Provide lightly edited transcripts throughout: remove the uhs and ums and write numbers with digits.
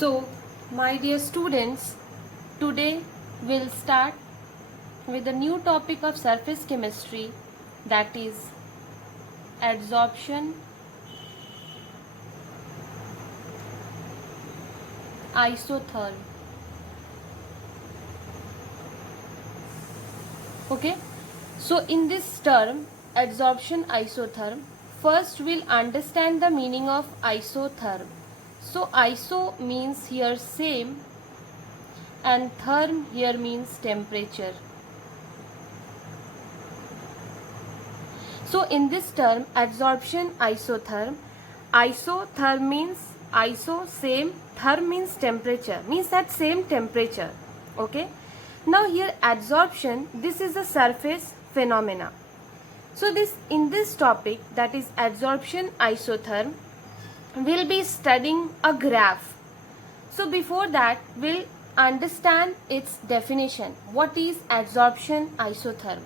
So, my dear students, today we'll start with a new topic of surface chemistry, that is adsorption, isotherm. Okay, so in this term, adsorption, isotherm, first we'll understand the meaning of isotherm. So iso means here same and therm here means temperature. So in this term, adsorption, isotherm means iso same, therm means temperature, means that same temperature. Okay. Now here adsorption, this is a surface phenomena. So in this topic, that is adsorption, isotherm, we'll be studying a graph. So before that, we'll understand its definition. What is adsorption, isotherm?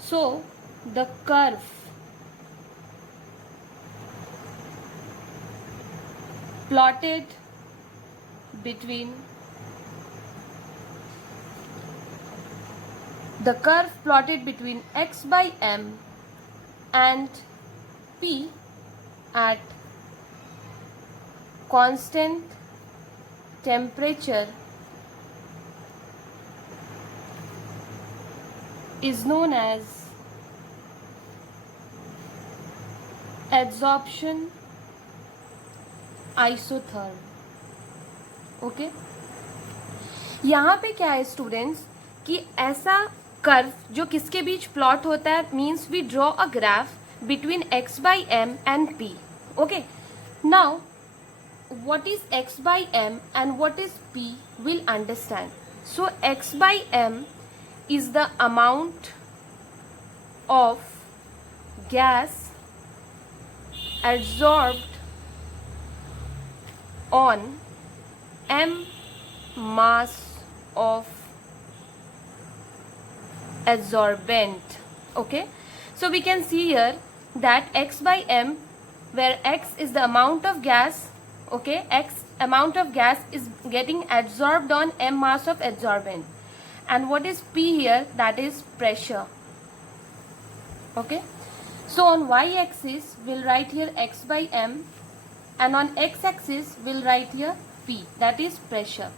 So the curve plotted between x by m and p at constant temperature is known as adsorption, isotherm. Okay, यहाँ पे क्या है students कि ऐसा curve जो किसके बीच plot होता है, means we draw a graph between x by m and p. Okay, now what is x by m and what is p we'll understand. So x by m is the amount of gas adsorbed on m mass of adsorbent. Okay, so we can see here that x by m, where x is the amount of gas, okay, x amount of gas is getting adsorbed on m mass of adsorbent, and what is p here, that is pressure. Okay, so on y-axis we'll write here x by m, and on x-axis we'll write here p, that is pressure.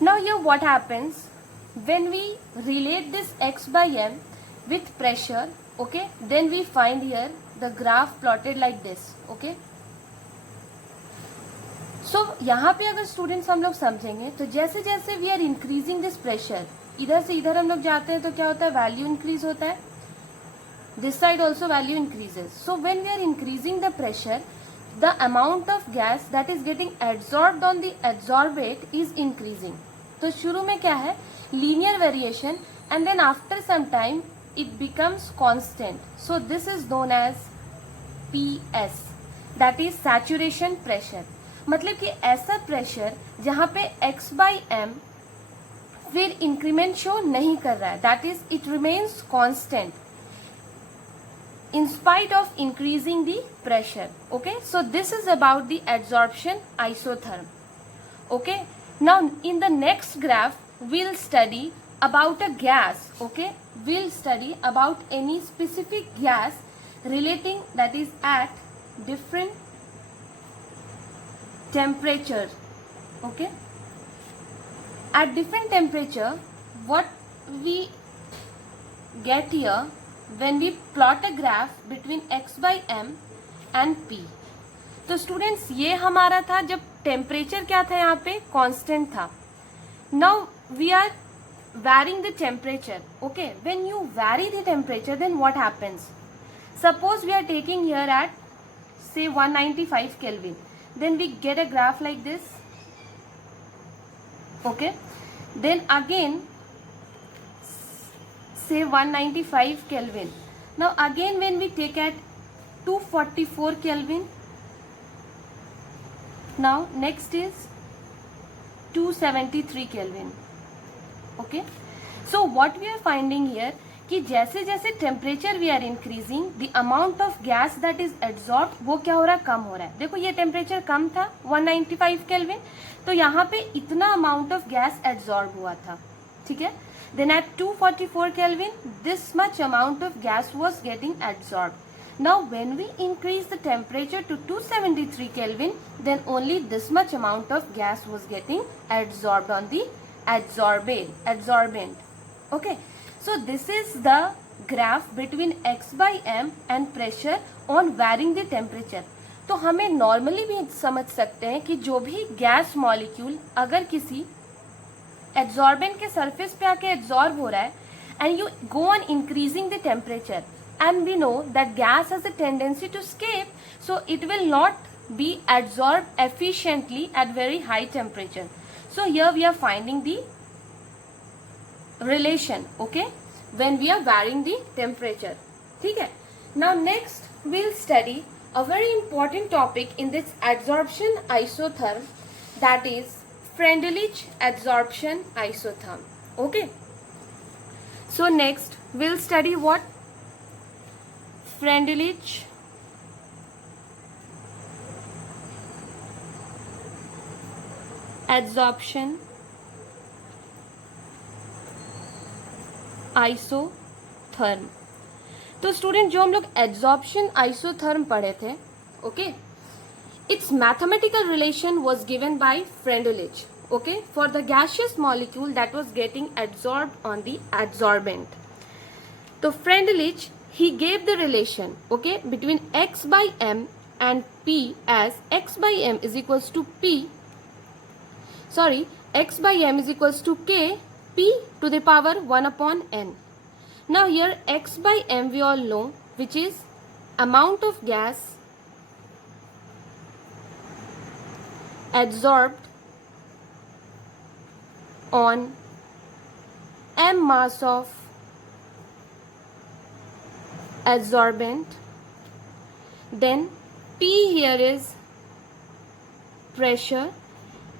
Now here what happens when we relate this x by m with pressure, okay, then we find here the graph plotted like this. Okay, सो यहाँ पे अगर students हम लोग समझेंगे तो जैसे जैसे we are increasing this pressure, इधर से इधर हम लोग जाते हैं तो क्या होता है, वैल्यू इंक्रीज होता है, this side also value increases. So when we are increasing the pressure, the amount of gas that is getting absorbed on the absorbate is increasing. तो शुरू में क्या है, linear variation, and then after some time it becomes constant. So this is known as PS, that is saturation pressure. मतलब कि ऐसा pressure जहां पे x by m फिर इंक्रीमेंट शो नहीं कर रहा है, that is it remains constant in spite of increasing the pressure. Okay, so this is about the adsorption isotherm. Okay, now in the next graph we'll study about a gas. Okay, we'll study about any specific gas relating, that is at different temperature. Okay, at different temperature what we get here when we plot a graph between x by m and p. तो students ये हमारा था जब temperature क्या था, यहाँ पे constant था. Now we are varying the temperature. Okay, when you vary the temperature, then what happens? Suppose we are taking here at say 195 Kelvin, then we get a graph like this. Okay, then again say 195 Kelvin. Now again when we take at 244 Kelvin, now next is 273 Kelvin. Okay, so what we are finding here कि जैसे जैसे temperature we are increasing the amount of gas that is absorb वो क्या हो रहा है, कम हो रहा है। देखो ये टेम्परेचर कम था 195 केल्विन, तो यहाँ पे इतना अमाउंट ऑफ गैस एब्जॉर्ब हुआ था, ठीक है। Then at 244 kelvin this much amount of gas was getting absorb. Now when we increase the temperature to 273 Kelvin, then only this much amount of gas was getting absorbed on the adsorbent. Okay, so this is the graph between x by m and pressure on varying the temperature. तो हमें normally भी समझ सकते हैं कि जो भी gas molecule अगर किसी एब्जॉर्बेंट के सरफेस पे आके एब्जॉर्ब हो रहा है and you go on increasing the temperature, and we know that gas has a tendency to escape, so it will not be adsorbed efficiently at very high temperature. So here we are finding the relation, okay, when we are varying the temperature. ठीक है. Now next we'll study a very important topic in this adsorption isotherm, that is Freundlich adsorption isotherm. Okay, so next we'll study what? Freundlich adsorption isotherm. तो student जो हम लोग adsorption isotherm पढ़े थे, okay, it's mathematical relation was given by Freundlich, okay, for the gaseous molecule that was getting adsorbed on the adsorbent. तो Freundlich he gave the relation, okay, between x by m and p as x by m is equals to x by m is equals to k p to the power 1 upon n. Now here x by m we all know, which is amount of gas adsorbed on m mass of adsorbent. Then P here is pressure,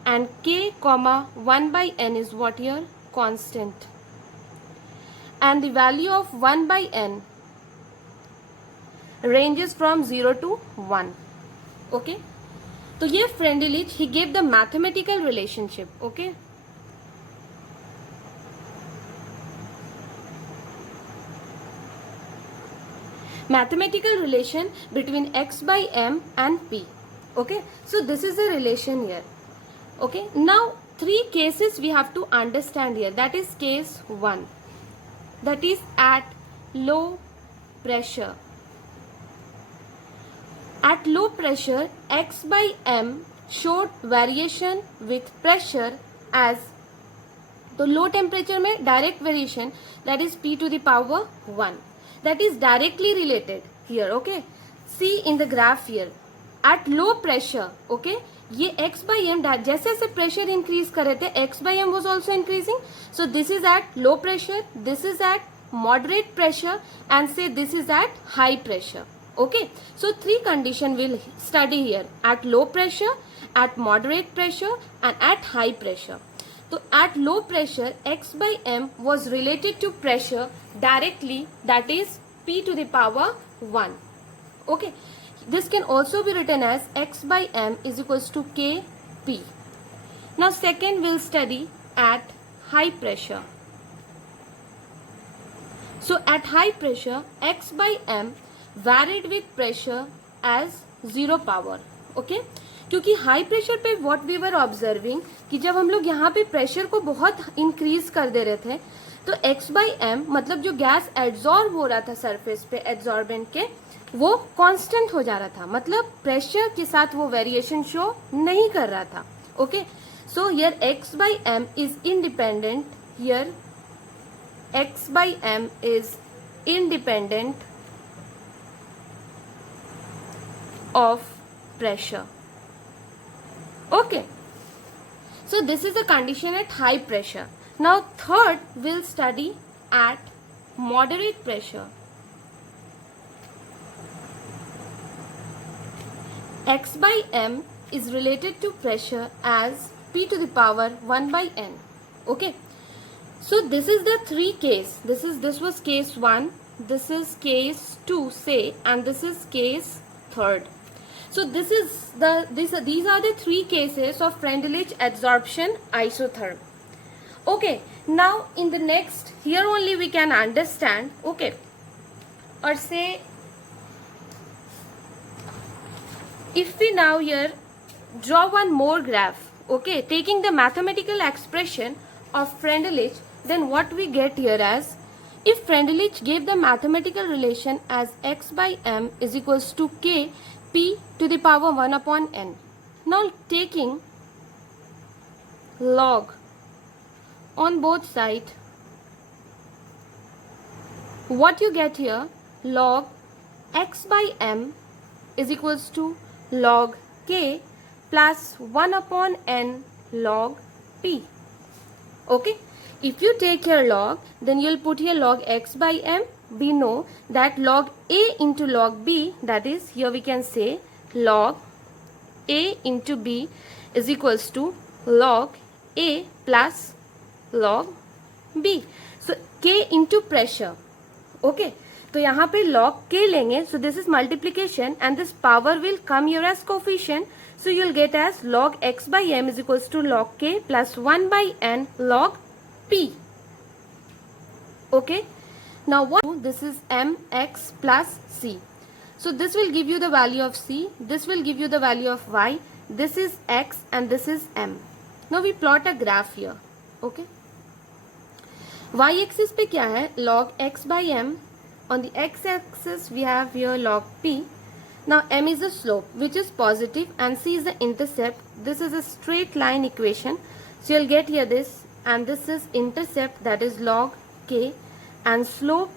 and K comma 1 by n is what here, constant, and the value of 1 by n ranges from 0 to 1. Okay, तो ये Freundlich he gave the mathematical relationship. Okay, mathematical relation between x by m and p. Okay, so this is the relation here. Okay, now three cases we have to understand here. That is case 1, that is at low pressure. At low pressure x by m showed variation with pressure as, तो low temperature में direct variation, that is p to the power 1. That is directly related here. Okay, see in the graph here, at low pressure, okay, ये x by m जैसे जैसे pressure increase कर रहे थे x by m was also increasing. So this is at low pressure, this is at moderate pressure, and say this is at high pressure. Okay, so three condition we'll study here: at low pressure, at moderate pressure, and at high pressure. तो at low pressure x by m was related to pressure directly, that is p to the power 1. Okay, this can also be written as x by m is equals to kp. Now second we'll study at high pressure. So at high pressure x by m varied with pressure as 0 power. Okay, क्योंकि high pressure पे what we were observing कि जब हम लोग यहाँ पे pressure को बहुत इंक्रीज कर दे रहे थे, तो x बाई एम मतलब जो गैस एड्सॉर्ब हो रहा था सरफेस पे एड्सॉर्बेंट के, वो कांस्टेंट हो जा रहा था, मतलब प्रेशर के साथ वो वेरिएशन शो नहीं कर रहा था. Okay, so here x by M is independent, here x by M is independent of pressure. Okay, so this is the condition at high pressure. Now third we'll study at moderate pressure. X by m is related to pressure as p to the power 1 by n. Okay, So this is the three case. This was case 1, this is case 2 say, and this is case 3rd. So these are the three cases of Friendlich adsorption isotherm. Okay, now in the next, here only we can understand, okay, or say if we now here draw one more graph, okay, taking the mathematical expression of Friendlich, then what we get here as, if Friendlich gave the mathematical relation as x by m is equals to k p to the power 1 upon n. Now taking log on both sides, what you get here, log x by m is equals to log k plus 1 upon n log p. Okay, if you take your log, then you'll put here log x by m. We know that log a into log b, that is, here we can say log a into b is equals to log a plus log b. So k into pressure. Okay, तो यहाँ पे log k लेंगे, so this is multiplication and this power will come here as coefficient, so you'll get as log x by m is equals to log k plus 1 by n log p. Okay, now what, this is mx plus c, so this will give you the value of c, this will give you the value of y, this is x and this is m. Now we plot a graph here. Okay, y axis पे क्या है, log x by m, on the x axis we have here log p. Now m is the slope which is positive and c is the intercept. This is a straight line equation, so you'll get here this, and this is intercept, that is log k, and slope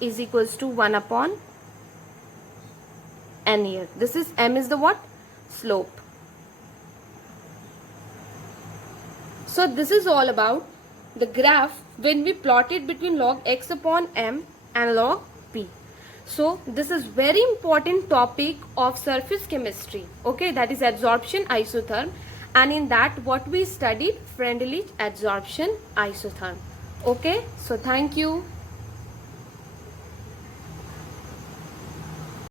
is equals to 1 upon n here. This is m is the what? Slope. So this is all about the graph when we plot it between log x upon m and log p. So this is very important topic of surface chemistry. Okay, that is adsorption isotherm, and in that what we studied, Friendlich adsorption isotherm. Okay, so thank you.